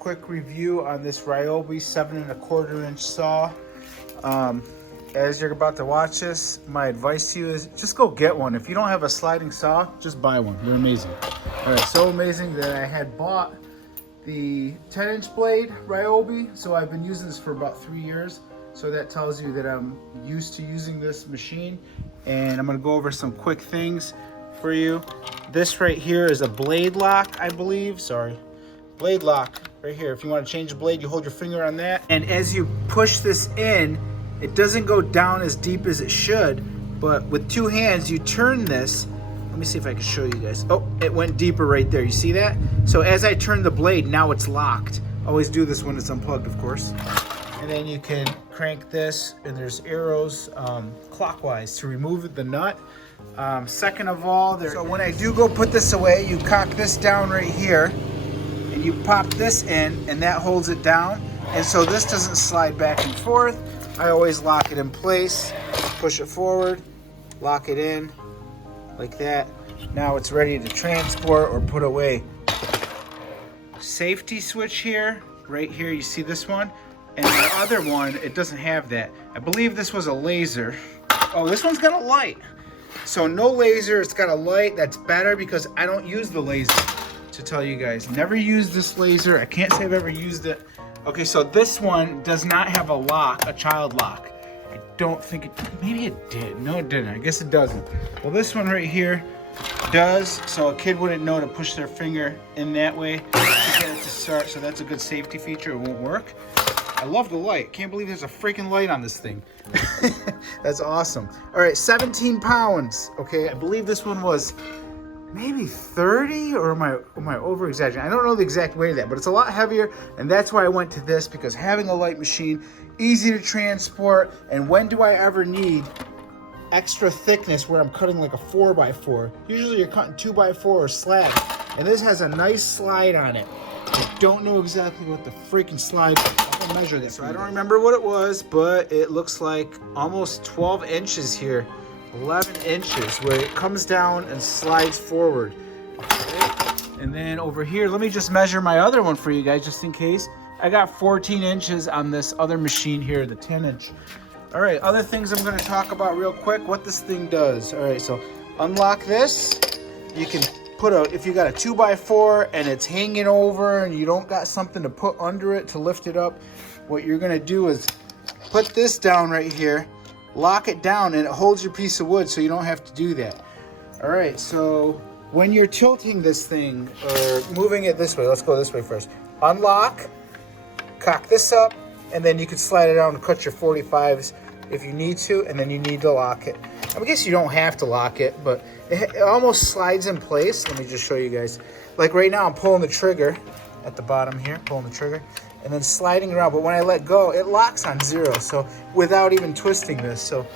quick review on this Ryobi 7 1/4 inch saw. As you're about to watch this, my advice to you is just go get one. If you don't have a sliding saw, just buy one. They're amazing. All right, so amazing that I had bought the 10-inch blade Ryobi, so I've been using this for about 3 years. So that tells you that I'm used to using this machine, and I'm gonna go over some quick things for you. This right here is a blade lock, I believe. Sorry, blade lock right here. If you want to change the blade, you hold your finger on that, and as you push this in, it doesn't go down as deep as it should, but with two hands you turn this. Let me see if I can show you guys. Oh, it went deeper right there. You see that? So as I turn the blade, now it's locked. Always do this when it's unplugged, of course. And then you can crank this, and there's arrows clockwise to remove the nut. Second of all, so when I do go put this away, you cock this down right here, and you pop this in, and that holds it down. And so this doesn't slide back and forth. I always lock it in place, push it forward, lock it in, like that. Now it's ready to transport or put away. Safety switch here, right here, you see this one? And the other one, it doesn't have that. I believe this was a laser. Oh, this one's got a light. So no laser, it's got a light. That's better because I don't use the laser, to tell you guys. Never use this laser. I can't say I've ever used it. Okay, so this one does not have a lock, a child lock. I don't think it, maybe it did. No, it didn't. I guess it doesn't. Well, this one right here does, so a kid wouldn't know to push their finger in that way to get it to start. So that's a good safety feature. It won't work. I love the light. Can't believe there's a freaking light on this thing. That's awesome. All right, 17 pounds. Okay, I believe this one was maybe 30, or am I over exaggerating? I don't know the exact weight of that, but it's a lot heavier, and that's why I went to this, because having a light machine, easy to transport, and when do I ever need extra thickness where I'm cutting like a 4x4? Usually you're cutting 2x4 or slab, and this has a nice slide on it. I don't know exactly what the freaking slide, I'll measure this. So I don't remember what it was, but it looks like almost 12 inches here. 11 inches where it comes down and slides forward. Okay. And then over here, let me just measure my other one for you guys just in case. I got 14 inches on this other machine here, the 10-inch. All right, other things I'm going to talk about real quick, what this thing does. All right, so unlock this. You can put if you got a 2x4 and it's hanging over and you don't got something to put under it to lift it up, what you're going to do is put this down right here, lock it down, and it holds your piece of wood so you don't have to do that. All right, so when you're tilting this thing or moving it this way, let's go this way first. Unlock, cock this up, and then you can slide it down and cut your 45s if you need to, and then you need to lock it. I guess you don't have to lock it, but it almost slides in place. Let me just show you guys. Like right now, I'm pulling the trigger at the bottom here, pulling the trigger, and then sliding around, but when I let go, it locks on 0, so without even twisting this. So,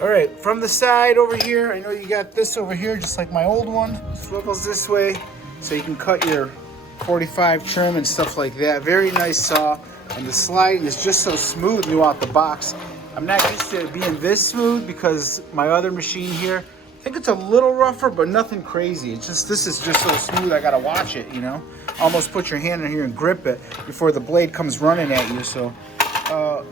all right, from the side over here, I know you got this over here, just like my old one. Swivels this way, so you can cut your 45 trim and stuff like that. Very nice saw, and the sliding is just so smooth new out the box. I'm not used to it being this smooth because my other machine here, I think it's a little rougher, but nothing crazy. It's just, this is just so smooth, I gotta watch it, you know? Almost put your hand in here and grip it before the blade comes running at you. So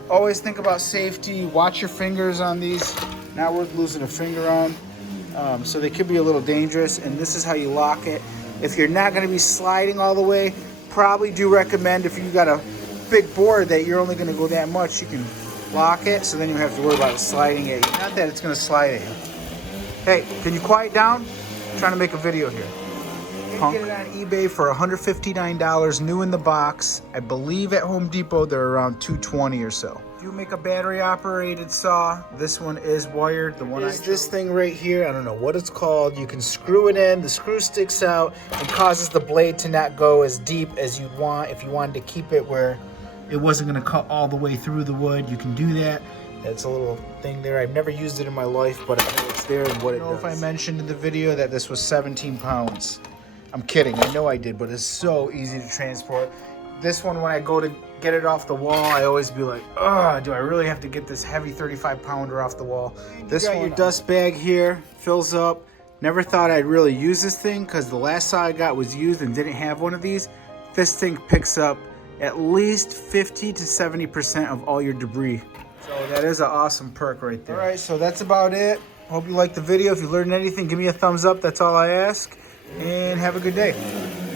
always think about safety, watch your fingers on these. Not worth losing a finger on. So they could be a little dangerous, and this is how you lock it. If you're not gonna be sliding all the way, probably do recommend if you got a big board that you're only gonna go that much, you can lock it, so then you don't have to worry about it sliding at you. Not that it's gonna slide at you. Hey, can you quiet down? I'm trying to make a video here. You can get it on eBay for $159 new in the box. I believe at Home Depot they're around $220 or so. If you make a battery operated saw, this one is wired. The one is this thing right here. I don't know what it's called. You can screw it in, the screw sticks out and causes the blade to not go as deep as you'd want. If you wanted to keep it where it wasn't gonna cut all the way through the wood, you can do that. That's a little thing there. I've never used it in my life, but I know it's there and what it does. I don't know if I mentioned in the video that this was 17 pounds. I'm kidding, I know I did, but it's so easy to transport. This one, when I go to get it off the wall, I always be like, oh, do I really have to get this heavy 35-pounder off the wall? This one, your dust bag here, fills up. Never thought I'd really use this thing because the last saw I got was used and didn't have one of these. This thing picks up at least 50 to 70% of all your debris. So that is an awesome perk right there. All right, so that's about it. Hope you liked the video. If you learned anything, give me a thumbs up. That's all I ask. And have a good day.